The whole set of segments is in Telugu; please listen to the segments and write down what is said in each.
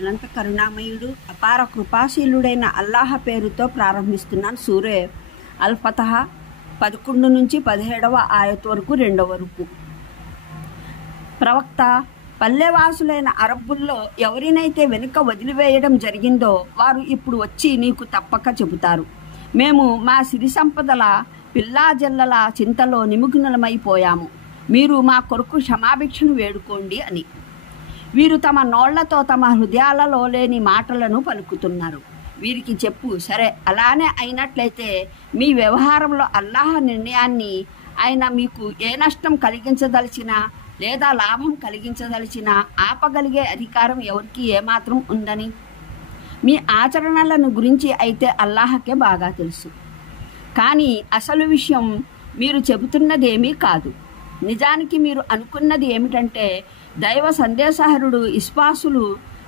అనంత కరుణామయుడు అపార కృపాశీలుడైన అల్లాహ్ పేరుతో ప్రారంభిస్తున్నాను. సూరే అల్ ఫతహ్ 11 నుంచి 17వ ఆయత్ వరకు 2వ వరకు. ప్రవక్త, పల్లెవాసులైన అరబ్బుల్లో ఎవరినైతే వెనుక వదిలివేయడం జరిగిందో వారు ఇప్పుడు వచ్చి నీకు తప్పక చెబుతారు, మేము మా సిరి సంపదల పిల్లాజల్లల చింతలో నిమగ్నమైపోయాము, మీరు మా కొరకు క్షమాభిక్షను వేడుకోండి అని. వీరు తమ నోళ్లతో తమ హృదయాలలో లేని మాటలను పలుకుతున్నారు. వీరికి చెప్పు, సరే అలానే అయినట్లయితే మీ వ్యవహారంలో అల్లాహ్ నిర్ణయాన్ని ఆయన మీకు ఏ నష్టం కలిగించదలిచినా లేదా లాభం కలిగించదలిచినా ఆపగలిగే అధికారం ఎవరికి ఏమాత్రం ఉందని. మీ ఆచరణలను గురించి అయితే అల్లాహకే బాగా తెలుసు. కానీ అసలు విషయం మీరు చెబుతున్నదేమీ కాదు. నిజానికి మీరు అనుకున్నది ఏమిటంటే దైవ సందేశహరుడు విశ్వాసులు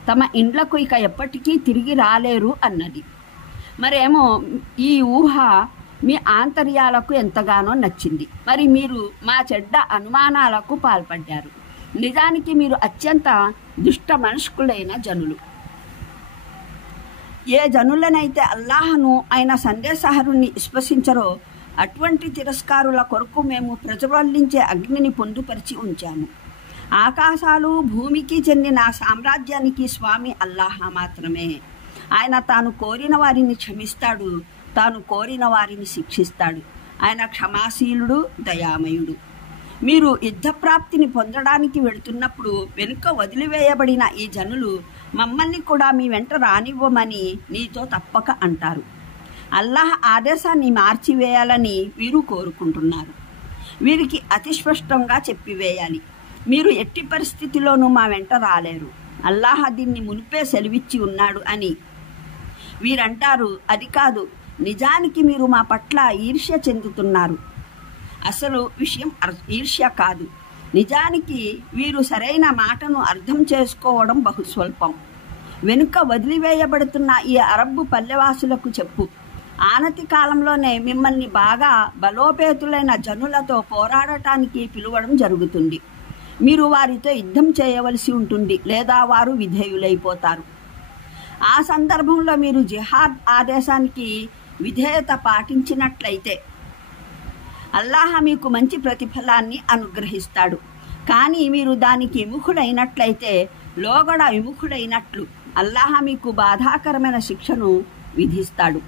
తమ ఇండ్లకు ఇక ఎప్పటికీ తిరిగి రాలేరు అన్నది. మరేమో ఈ ఊహ మీ ఆంతర్యాలకు ఎంతగానో నచ్చింది. మరి మీరు మా చెడ్డ అనుమానాలకు పాల్పడ్డారు. నిజానికి మీరు అత్యంత దుష్ట మనస్కులైన జనులు. ఏ జనులనైతే అల్లాహను ఆయన సందేశహరుణ్ణి విశ్వసించరో అటువంటి తిరస్కారుల కొరకు మేము ప్రజ్వలించే అగ్నిని పొందుపరిచి ఉంచాము. ఆకాశాలు భూమికి చెందిన సామ్రాజ్యానికి స్వామి అల్లాహ్ మాత్రమే. ఆయన తాను కోరిన వారిని క్షమిస్తాడు, తాను కోరిన వారిని శిక్షిస్తాడు. ఆయన క్షమాశీలుడు, దయామయుడు. మీరు యుద్ధప్రాప్తిని పొందడానికి వెళుతున్నప్పుడు వెనుక వదిలివేయబడిన ఈ జనులు మమ్మల్ని కూడా మీ వెంట రానివ్వమని నీతో తప్పక అంటారు. అల్లాహ్ ఆదేశాన్ని మార్చివేయాలని వీరు కోరుకుంటున్నారు. వీరికి అతి స్పష్టంగా చెప్పివేయాలి, మీరు ఎట్టి పరిస్థితిలోనూ మా వెంట రాలేరు, అల్లాహ్ దీన్ని మునిపే సెలవిచ్చి ఉన్నాడు అని. వీరంటారు, అది కాదు, నిజానికి మీరు మా పట్ల ఈర్ష్య చెందుతున్నారు. అసలు విషయం ఈర్ష్య కాదు. నిజానికి వీరు సరైన మాటను అర్థం చేసుకోవడం బహుస్వల్పం. వెనుక వదిలివేయబడుతున్న ఈ అరబ్బు పల్లెవాసులకు చెప్పు, ఆనతి కాలంలోనే మిమ్మల్ని బాగా బలోపేతులైన జనులతో పోరాడటానికి పిలువడం జరుగుతుంది. మీరు వారితో యుద్ధం చేయవలసి ఉంటుంది, లేదా వారు విధేయులైపోతారు. ఆ సందర్భంలో మీరు జిహాద్ ఆదేశానికి విధేయత పాటించినట్లయితే అల్లాహ్ మీకు మంచి ప్రతిఫలాన్ని అనుగ్రహిస్తాడు. కానీ మీరు దానికి విముఖుడైనట్లయితే, లోగడ విముఖుడైనట్లు అల్లాహ్ మీకు బాధాకరమైన శిక్షను విధిస్తాడు.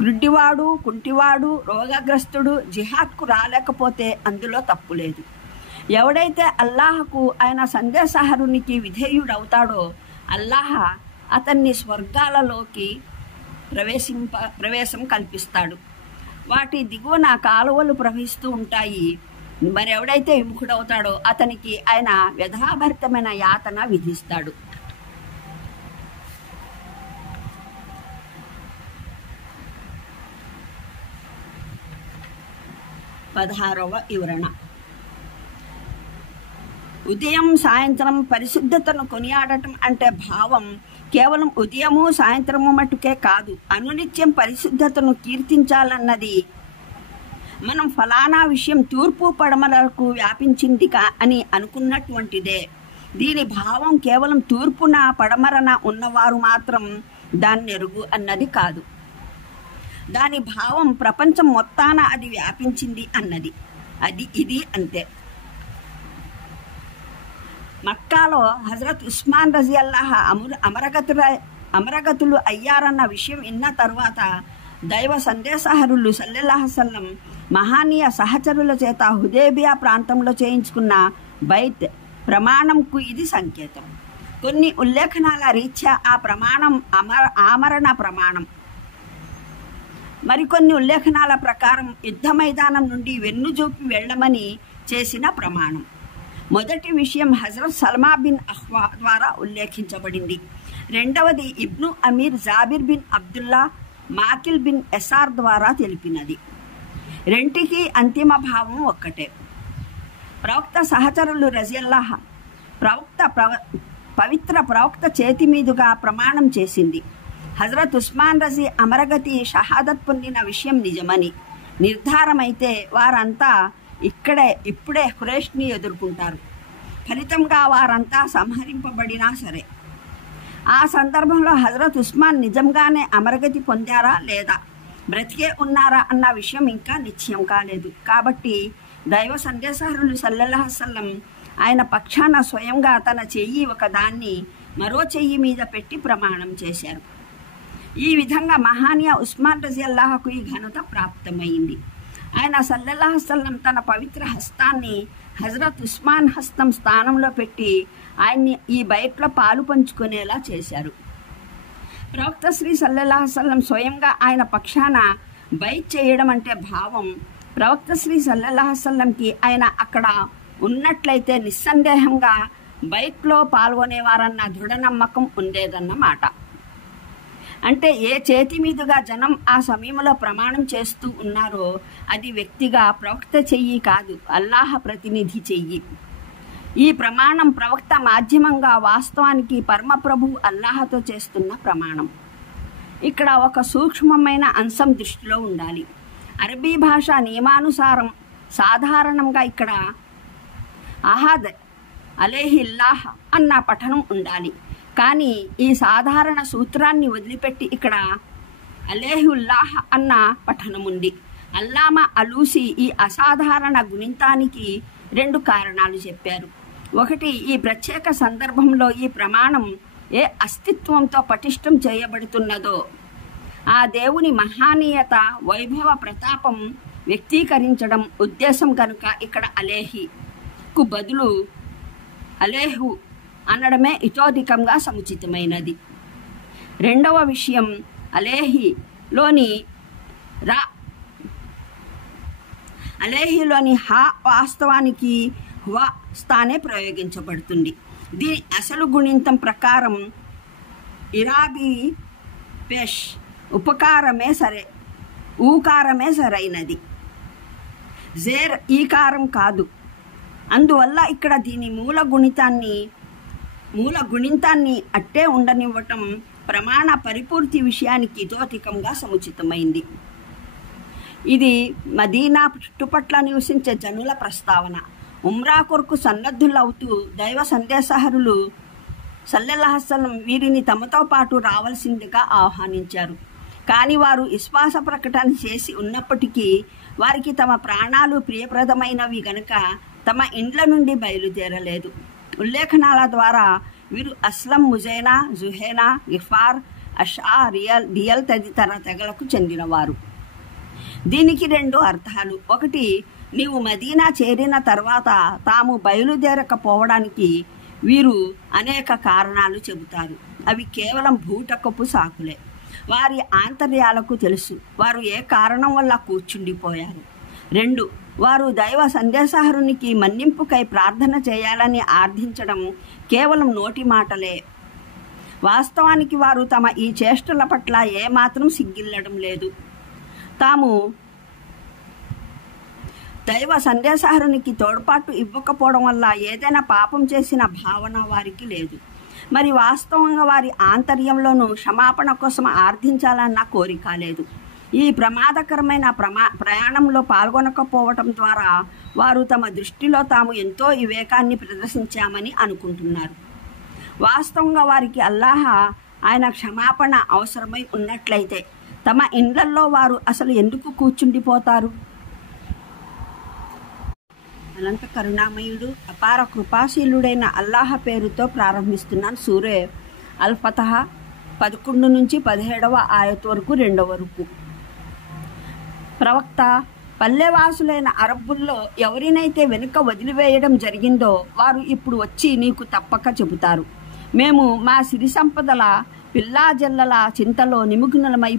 గ్రుడ్డివాడు, కుంటివాడు, రోగగ్రస్తుడు జిహాద్కు రాలేకపోతే అందులో తప్పులేదు. ఎవడైతే అల్లాహకు ఆయన సందేశహరునికి విధేయుడవుతాడో అల్లాహ్ అతన్ని స్వర్గాలలోకి ప్రవేశం కల్పిస్తాడు. వాటి దిగువన కాలువలు ప్రవహిస్తూ ఉంటాయి. మరెవడైతే విముఖుడవుతాడో అతనికి ఆయన వ్యధాభరితమైన యాతన విధిస్తాడు. 16వ వివరణ. ఉదయం సాయంత్రం పరిశుద్ధతను కొనియాడటం అంటే భావం కేవలం ఉదయము సాయంత్రము మట్టుకే కాదు, అనునిత్యం పరిశుద్ధతను కీర్తించాలన్నది. మనం ఫలానా విషయం తూర్పు పడమలకు వ్యాపించింది అని అనుకున్నటువంటిదే. దీని భావం కేవలం తూర్పున పడమరన ఉన్నవారు మాత్రం దాన్ని ఎరుగు అన్నది కాదు. దాని భావం ప్రపంచం మొత్తాన అది వ్యాపించింది అన్నది. ఇది అంతే. మక్కాలో హజరత్ ఉస్మాన్ రజియల్లాహ్ అమరగతులు అయ్యారన్న విషయం విన్న తర్వాత దైవ సందేశహరులు సల్లల్లాహు అలైహి వసల్లం మహానీయ సహచరుల చేత హుదైబియా ప్రాంతంలో చేయించుకున్న బైత్ ప్రమాణంకు ఇది సంకేతం. కొన్ని ఉల్లేఖనాల రీత్యా ఆ ప్రమాణం ఆమరణ ప్రమాణం, మరికొన్ని ఉల్లేఖనాల ప్రకారం యుద్ధ మైదానం నుండి వెన్నుజూపి వెళ్లమని చేసిన ప్రమాణం. మొదటి విషయం హజరత్ సల్మా బిన్ అఖ్వా ద్వారా ఉల్లేఖించబడింది. రెండవది ఇబ్ను అమీర్ జాబిర్ బిన్ అబ్దుల్లా మాకిల్ బిన్ ఎసార్ ద్వారా తెలిపినది. రెంటికి అంతిమ భావం ఒక్కటే. ప్రవక్త సహచరులు రజియల్లాహ్ పవిత్ర ప్రవక్త చేతి మీదుగా ప్రమాణం చేసింది. హజరత్ ఉస్మాన్ రజీ అమరగతి షహాదత్ పొందిన విషయం నిజమని నిర్ధారమైతే వారంతా ఇప్పుడే ఖురైష్ని ఎదుర్కొంటారు. ఫలితంగా వారంతా సంహరింపబడినా సరే. ఆ సందర్భంలో హజరత్ ఉస్మాన్ నిజంగానే అమరగతి పొందారా లేదా, బ్రతికే ఉన్నారా అన్న విషయం ఇంకా నిశ్చయం కాలేదు. కాబట్టి దైవ సందేశహరులు సల్లల్లాహు అలైహి వసల్లం ఆయన పక్షాన స్వయంగా తన చెయ్యి ఒకదాన్ని మరో చెయ్యి మీద పెట్టి ప్రమాణం చేశారు. ఈ విధంగా మహానీయ ఉస్మాన్ రజియల్లాహుకు ఈ ఘనత ప్రాప్తమైంది. ఆయన సల్లల్లాహు అలైహి వసల్లం తన పవిత్ర హస్తాన్ని హజరత్ ఉస్మాన్ హస్తం స్థానంలో పెట్టి ఆయన్ని ఈ బైట్లో పాలు పంచుకునేలా చేశారు. ప్రవక్త శ్రీ సల్లల్లాహు అలైహి వసల్లం స్వయంగా ఆయన పక్షాన బైట్ చేయడం అంటే భావం, ప్రవక్త శ్రీ సల్లల్లాహు అలైహి వసల్లంకి ఆయన అక్కడ ఉన్నట్లయితే నిస్సందేహంగా బైట్లో పాల్గొనేవారన్న దృఢ నమ్మకం ఉండేదన్నమాట. అంటే ఏ చేతి మీదుగా జనం ఆ సమయంలో ప్రమాణం చేస్తూ ఉన్నారో అది వ్యక్తిగా ప్రవక్త చెయ్యి కాదు, అల్లాహ ప్రతినిధి చెయ్యి. ఈ ప్రమాణం ప్రవక్త మాధ్యమంగా వాస్తవానికి పరమప్రభు అల్లాహతో చేస్తున్న ప్రమాణం. ఇక్కడ ఒక సూక్ష్మమైన అంశం దృష్టిలో ఉండాలి. అరబీ భాష నియమానుసారం సాధారణంగా ఇక్కడ అహద్ అలైహిల్లాహ్ అన్న పఠనం ఉండాలి. కానీ ఈ సాధారణ సూత్రాన్ని వదిలిపెట్టి ఇక్కడ అలైహుల్లాహ్ అన్న పఠనం ఉంది. అల్లామా అలూసి ఈ అసాధారణ గుణింతానికి 2 కారణాలు చెప్పారు. ఒకటి, ఈ ప్రత్యేక సందర్భంలో ఈ ప్రమాణం ఏ అస్తిత్వంతో పటిష్టం చేయబడుతున్నదో ఆ దేవుని మహానీయత, వైభవ ప్రతాపం వ్యక్తీకరించడం ఉద్దేశం కనుక ఇక్కడ అలేహికు బదులు అలేహు అనడమే ఇతోధికంగా సముచితమైనది. రెండవ విషయం, అలేహిలోని హా వాస్తవానికి హువా స్థానే ప్రయోగించబడుతుంది. దీని అసలు గుణింతం ప్రకారం ఇరాబీ పేష్ ఊకారమే సరైనది, జేర్ ఈకారం కాదు. అందువల్ల ఇక్కడ దీని మూల గుణింతాన్ని అట్టే ఉండనివ్వటం ప్రమాణ పరిపూర్తి విషయానికి ఇతోధికంగా సముచితమైంది. ఇది మదీనా చుట్టుపట్ల నివసించే జనుల ప్రస్తావన. ఉమ్రా కొరకు సన్నద్ధులవుతూ దైవ సందేశహరులు సల్లల్లాహు అలైహి వసల్లం వీరిని తమతో పాటు రావాల్సిందిగా ఆహ్వానించారు. కానీ వారు విశ్వాస ప్రకటన చేసి ఉన్నప్పటికీ వారికి తమ ప్రాణాలు ప్రియప్రదమైనవి గనుక తమ ఇండ్ల నుండి బయలుదేరలేదు. ఉల్లేఖనాల ద్వారా వీరు అస్లం, ముజైనా, జుహేనా, గిఫార్, అషా, రియల్ తదితర తెగలకు చెందినవారు. దీనికి 2 అర్థాలు. ఒకటి, నీవు మదీనా చేరిన తర్వాత తాము బయలుదేరకపోవడానికి వీరు అనేక కారణాలు చెబుతారు. అవి కేవలం భూటకపు సాకులే. వారి ఆంతర్యాలకు తెలుసు వారు ఏ కారణం వల్ల కూర్చుండిపోయారు. 2, వారు దైవ సందేశహరునికి మన్నింపుకై ప్రార్థన చేయాలని ఆర్థించడం కేవలం నోటి మాటలే. వాస్తవానికి వారు తమ ఈ చేష్టల పట్ల ఏమాత్రం సిగ్గిల్లడం లేదు. తాము దైవ సందేశహరునికి తోడ్పాటు ఇవ్వకపోవడం వల్ల ఏదైనా పాపం చేసిన భావన వారికి లేదు. మరి వాస్తవంగా వారి ఆంతర్యంలోనూ క్షమాపణ కోసం ఆర్థించాలన్న కోరిక లేదు. ఈ ప్రమాదకరమైన ప్రయాణంలో పాల్గొనకపోవటం ద్వారా వారు తమ దృష్టిలో తాము ఎంతో వివేకాన్ని ప్రదర్శించామని అనుకుంటున్నారు. వాస్తవంగా వారికి అల్లాహ్ ఆయన క్షమాపణ అవసరమై ఉన్నట్లయితే తమ ఇండ్లల్లో వారు అసలు ఎందుకు కూర్చుండిపోతారు? అనంత కరుణామయుడు, అపార కృపాశీలుడైన అల్లాహ్ పేరుతో ప్రారంభిస్తున్నాను. సూరే అల్ ఫతహ్ 11 నుంచి 17వ ఆయత్ వరకు 2వ వరకు. ప్రవక్త, పల్లెవాసులైన అరబ్బుల్లో ఎవరినైతే వెనుక వదిలివేయడం జరిగిందో వారు ఇప్పుడు వచ్చి నీకు తప్పక చెబుతారు, మేము మా సిరి సంపదల పిల్లాజల్లల చింతలో నిమగ్నమైపోయాం.